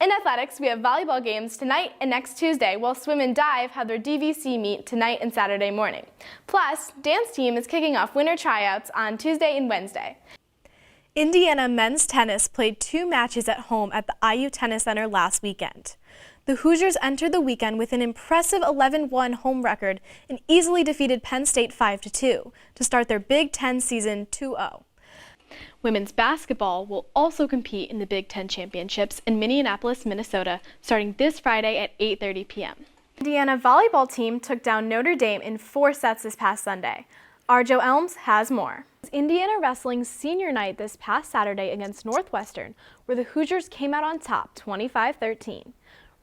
In athletics, we have volleyball games tonight and next Tuesday, while swim and dive have their DVC meet tonight and Saturday morning. Plus, dance team is kicking off winter tryouts on Tuesday and Wednesday. Indiana men's tennis played 2 matches at home at the IU Tennis Center last weekend. The Hoosiers entered the weekend with an impressive 11-1 home record and easily defeated Penn State 5-2 to start their Big Ten season 2-0. Women's basketball will also compete in the Big Ten Championships in Minneapolis, Minnesota, starting this Friday at 8:30 p.m. Indiana volleyball team took down Notre Dame in 4 sets this past Sunday. Arjo Elms has more. Indiana Wrestling's senior night this past Saturday against Northwestern, where the Hoosiers came out on top 25-13.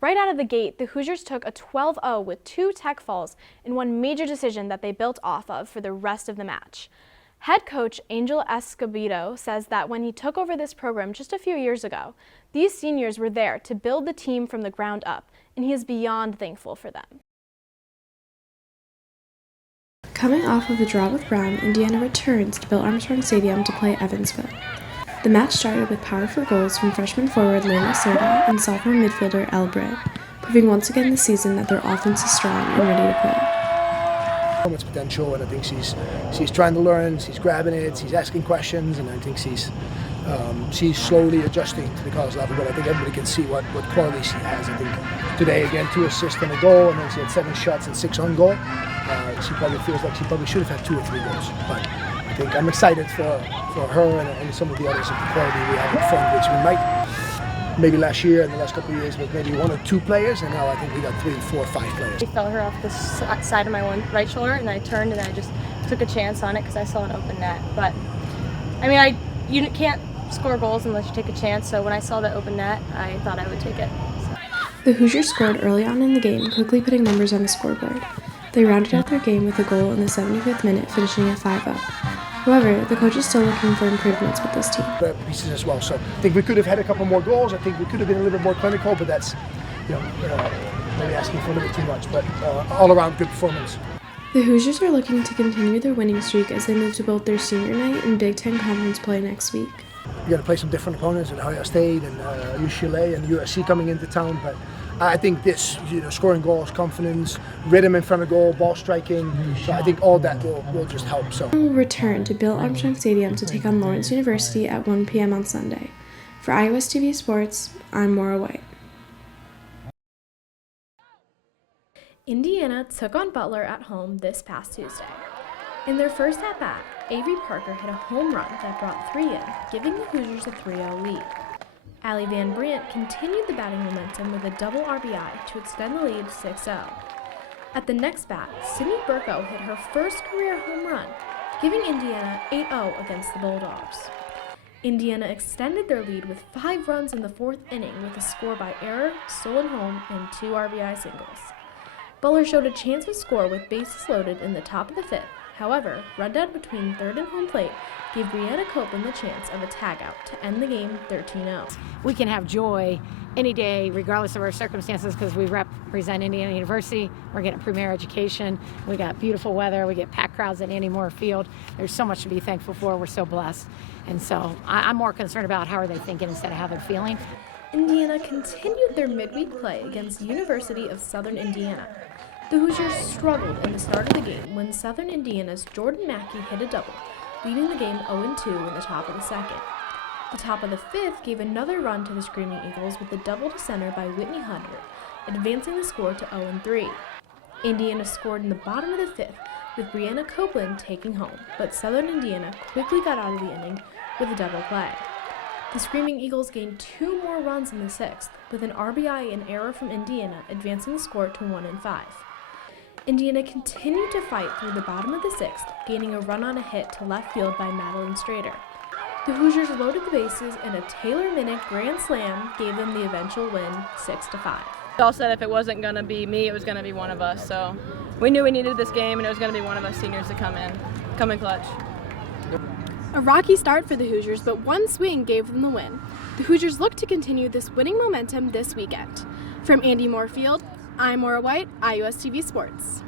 Right out of the gate, the Hoosiers took a 12-0 with 2 tech falls and one major decision that they built off of for the rest of the match. Head coach Angel Escobedo says that when he took over this program just a few years ago, these seniors were there to build the team from the ground up, and he is beyond thankful for them. Coming off of a draw with Brown, Indiana returns to Bill Armstrong Stadium to play Evansville. The match started with powerful goals from freshman forward Layla Serta and sophomore midfielder Elle Bray, proving once again this season that their offense is strong and ready to play. Much potential, and I think she's trying to learn. She's grabbing it. She's asking questions, and I think she's slowly adjusting to the college level. But I think everybody can see what quality she has. I think today again 2 assists and a goal, and then she had 7 shots and 6 on goal. She probably feels like she probably should have had 2 or 3 goals. But I think I'm excited for her and some of the others of the quality we have in front, which we might. Maybe last year and the last couple of years with maybe 1 or 2 players, and now I think we got 3, 4, 5 players. I felt her off the side of my right shoulder, and I turned and I just took a chance on it because I saw an open net. But I mean, you can't score goals unless you take a chance. So when I saw the open net, I thought I would take it. The Hoosiers scored early on in the game, quickly putting numbers on the scoreboard. They rounded out their game with a goal in the 75th minute, finishing at 5-0. However, the coach is still looking for improvements with this team. Pieces as well, so I think we could have had a couple more goals. I think we could have been a little bit more clinical, but that's maybe asking for a little bit too much. But all around good performance. The Hoosiers are looking to continue their winning streak as they move to both their senior night and Big Ten Conference play next week. You got to play some different opponents with Ohio State and UCLA and USC coming into town, but I think this, scoring goals, confidence, rhythm in front of goal, ball striking, so I think all that will just help. So we'll return to Bill Armstrong Stadium to take on Lawrence University at 1 p.m. on Sunday. For iOS TV Sports, I'm Maura White. Indiana took on Butler at home this past Tuesday. In their first at-bat, Avery Parker hit a home run that brought 3 in, giving the Hoosiers a 3-0 lead. Allie Van Brandt continued the batting momentum with a double RBI to extend the lead 6-0. At the next bat, Sydney Burko hit her first career home run, giving Indiana 8-0 against the Bulldogs. Indiana extended their lead with 5 runs in the 4th inning with a score by error, stolen home, and 2 RBI singles. Butler showed a chance to score with bases loaded in the top of the 5th. However, rundown between 3rd and home plate gave Brianna Copeland the chance of a tagout to end the game 13-0. We can have joy any day, regardless of our circumstances, because we represent Indiana University. We're getting a premier education. We got beautiful weather. We get packed crowds at Andy Moore Field. There's so much to be thankful for. We're so blessed. And so I'm more concerned about how are they thinking instead of how they're feeling. Indiana continued their midweek play against University of Southern Indiana. The Hoosiers struggled in the start of the game when Southern Indiana's Jordan Mackey hit a double, leading the game 0-2 in the top of the 2nd. The top of the 5th gave another run to the Screaming Eagles with a double to center by Whitney Hunter, advancing the score to 0-3. Indiana scored in the bottom of the 5th, with Brianna Copeland taking home, but Southern Indiana quickly got out of the inning with a double play. The Screaming Eagles gained 2 more runs in the 6th, with an RBI and error from Indiana advancing the score to 1-5. Indiana continued to fight through the bottom of the 6th, gaining a run on a hit to left field by Madeline Strader. The Hoosiers loaded the bases, and a Taylor Minnick grand slam gave them the eventual win 6-5. We all said if it wasn't going to be me, it was going to be one of us. So we knew we needed this game, and it was going to be one of us seniors to come in clutch. A rocky start for the Hoosiers, but one swing gave them the win. The Hoosiers look to continue this winning momentum this weekend. From Andy Moore Field, I'm Maura White, iOS TV Sports.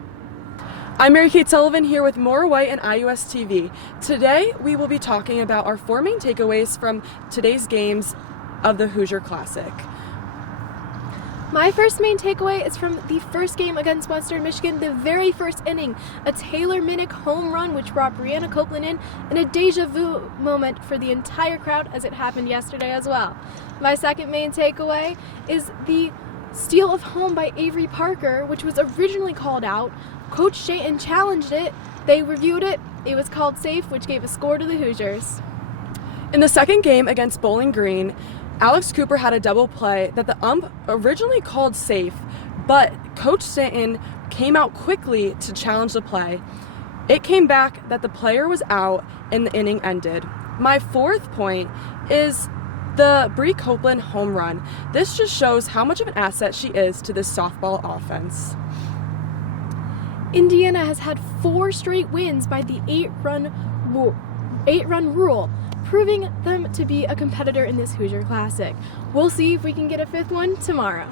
I'm Mary Kate Sullivan here with Maura White and iOS TV. Today we will be talking about our 4 main takeaways from today's games of the Hoosier Classic. My first main takeaway is from the first game against Western Michigan, the very first inning, a Taylor Minnick home run which brought Brianna Copeland in, and a deja vu moment for the entire crowd as it happened yesterday as well. My second main takeaway is the steal of home by Avery Parker, which was originally called out. Coach Shayton challenged it, they reviewed it, it was called safe, which gave a score to the Hoosiers. In the second game against Bowling Green, Alex Cooper had a double play that the ump originally called safe, but Coach Stanton came out quickly to challenge the play. It came back that the player was out and the inning ended. My fourth point is the Bree Copeland home run. This just shows how much of an asset she is to this softball offense. Indiana has had 4 straight wins by the 8-run rule, proving them to be a competitor in this Hoosier Classic. We'll see if we can get a 5th one tomorrow.